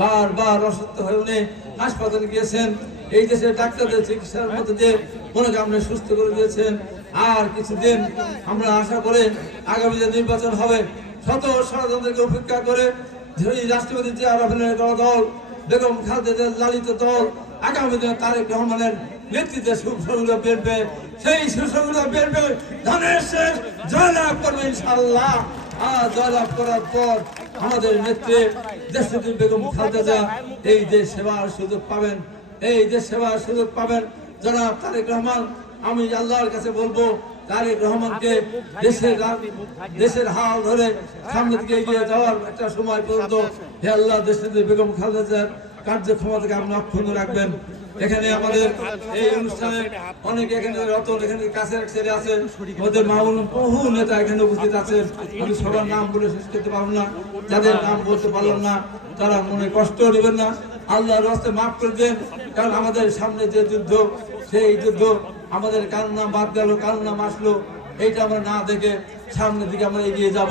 বারবার অসুস্থ হয়ে উনি হাসপাতালে গিয়েছেন। এই দেশের ডাক্তারদের চিকিৎসার মধ্যে দিয়ে ওনাকে আপনি সুস্থ করে দিয়েছেন। আর কিছুদিন আমরা আশা করে আগামী যে নির্বাচন হবে, শত ষড়যন্ত্রকে উপেক্ষা করে রাষ্ট্রপতি জিয়া রহমানের দল বেগম খালেদা লালিত দল, আগামী দিনে তারেক রহমানের নেতৃত্বে সুসংগুলো বেরবে। সেই সুসংগুলো বেরবে ধানের শেষ জয়লাভ করবে ইনশাল্লাহ আর জয়লাভ করার পর আমাদের নেত্রী বেগম খালেদা এই যে সেবার সুযোগ পাবেন, এই যে সেবার সুযোগ পাবেন, জনাব তারেক রহমান, আমি আল্লাহর কাছে বলব, তারেক রহমানকে দেশের দেশের হাল ধরে সামনে দিকে এগিয়ে যাওয়ার একটা সময় পর্যন্ত হে আল্লাহ দেশের বেগম খালেদার কার্যক্ষমতাকে আপনি অক্ষুণ্ণ রাখবেন। এখানে আমাদের এই অনুষ্ঠানে অনেক এখানে রতন এখানে কাছের ছেলে আছে, ওদের মামুন বহু নেতা এখানে উপস্থিত আছেন আমি সবার নাম বলে শেষ করতে পারব না, যাদের নাম বলতে পারলাম না, তারা মনে কষ্ট নেবেন না। আল্লাহর রাস্তায় মাফ করে দেন, কারণ আমাদের সামনে যে যুদ্ধ, সেই যুদ্ধ আমাদের কার নাম বাদ গেল কার নাম আসলো, এইটা আমরা না দেখে সামনের দিকে আমরা এগিয়ে যাব।